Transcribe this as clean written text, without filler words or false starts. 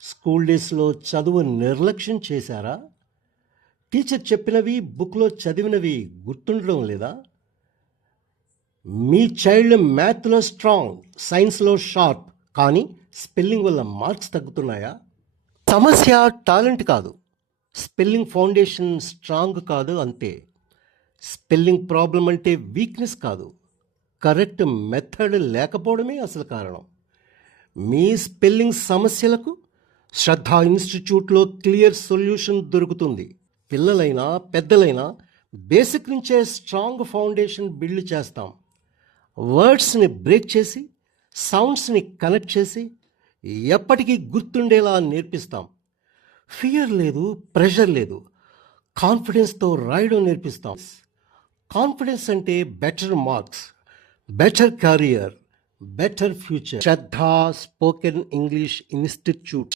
School డేస్‌లో చదువు నిర్లక్ష్యం చేశారా? టీచర్ చెప్పినవి, బుక్‌లో చదివినవి గుర్తుండడం లేదా? మీ చైల్డ్ మ్యాథ్‌లో స్ట్రాంగ్, సైన్స్‌లో షార్ప్, కానీ స్పెల్లింగ్ వల్ల మార్క్స్ తగ్గుతున్నాయా? సమస్య టాలెంట్ కాదు. స్పెల్లింగ్ ఫౌండేషన్ స్ట్రాంగ్ కాదు అంతే. స్పెల్లింగ్ ప్రాబ్లం అంటే వీక్‌నెస్ కాదు. కరెక్ట్ మెథడ్ లేకపోవడమే అసలు కారణం. మీ స్పెల్లింగ్ సమస్యలకు శ్రద్ధ ఇన్స్టిట్యూట్లో క్లియర్ సొల్యూషన్ దొరుకుతుంది. పిల్లలైనా పెద్దలైనా బేసిక్ నుంచే స్ట్రాంగ్ ఫౌండేషన్ బిల్డ్ చేస్తాం. వర్డ్స్ని బ్రేక్ చేసి సౌండ్స్ని కనెక్ట్ చేసి ఎప్పటికీ గుర్తుండేలా నేర్పిస్తాం. ఫియర్ లేదు, ప్రెషర్ లేదు, కాన్ఫిడెన్స్తో రాయడం నేర్పిస్తాం. కాన్ఫిడెన్స్ అంటే better marks, better career, better future. Shraddha spoken English institute.